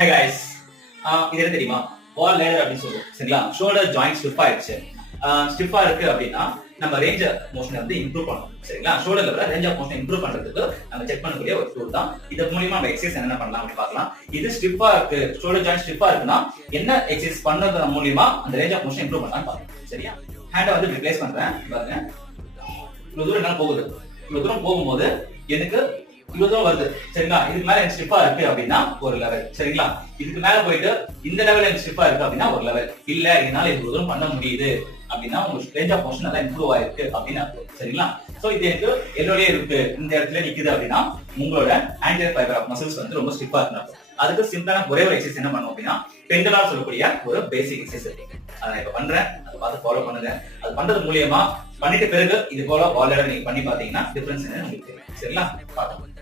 Hi guys. இது என்ன தெரியுமா? wall ladder அப்படின்னு சொல்லுவோம். சரிங்களா? ஷோல்டர் ஜாயிண்ட் ஸ்டிஃபா ஆயிடுச்சு. ஸ்டிஃபா இருக்கு அப்படின்னா நம்ம ரேஞ்ச் ஆஃப் மோஷனை வந்து இம்ப்ரூவ் பண்ணணும். சரிங்களா? ஷோல்டர் லெவல்ல ரேஞ்ச் ஆஃப் மோஷனை இம்ப்ரூவ் பண்றதுக்கு நம்ம செக் பண்ணக்கூடிய ஒரு டூல் தான். இது மூலமா நம்ம எக்சர்சைஸ் என்னென்ன பண்ணலாம் அப்படி பார்க்கலாம். இது ஸ்டிஃபா இருக்கு, ஷோல்டர் ஜாயிண்ட் ஸ்டிஃபா இருக்குன்னா என்ன எக்சர்சைஸ் பண்றது மூலமா அந்த ரேஞ்ச் ஆஃப் மோஷன் இம்ப்ரூவ் பண்ணலாம்னு பார்க்கலாம். சரியா? ஹேண்டை வந்து ரிப்ளேஸ் பண்றேன். பாருங்க. இவ்வளவு தூரம் என்னால போகுது. இவ்வளவு தூரம் போகும்போது எனக்கு இவ்வளவு தூரம் வருது. சரிங்களா? இதுக்கு மேல எனக்கு ஸ்டிஃபா இருக்கு அப்படின்னா ஒரு லெவல். சரிங்களா? இதுக்கு மேல போயிட்டு இந்த லெவல் எனக்கு ஸ்டிஃபா இருக்கு அப்படின்னா ஒரு லெவல். இல்ல என்னால இவ்வளவு தூரம் பண்ண முடியுது அப்படின்னா உங்க ரேஞ்ச் ஆஃப் மோஷன் நல்லா இம்ப்ரூவ் ஆயிருக்கு அப்படின்னு அர்த்தம். சரிங்களா? சோ இது எனக்கு எல்லோடய இருக்கு, இந்த இடத்துல நிக்குது அப்படின்னா உங்களோட ஆன்டீரியர் ஃபைபர் ஆஃப் மசில்ஸ் வந்து ரொம்ப ஸ்டிஃபா இருக்கு. அதுக்கு சிம்பிளான ஒரே ஒரு எக்சர்சைஸ் என்ன பண்ணுவோம் அப்படின்னா பெண்டலா சொல்லக்கூடிய ஒரு பேசிக் எக்சர்சைஸ் இருக்கு. அதை நான் இப்ப பண்றேன், அதை பார்த்து ஃபாலோ பண்ணுங்க. அது பண்றது மூலியமா பண்ணிட்ட பிறகு இது போல வால் லேடர் நீங்க பண்ணி பாத்தீங்கன்னா டிஃபரன்ஸ் என்னன்னு உங்களுக்கு தெரியும். சரிங்களா? பார்க்கலாம்.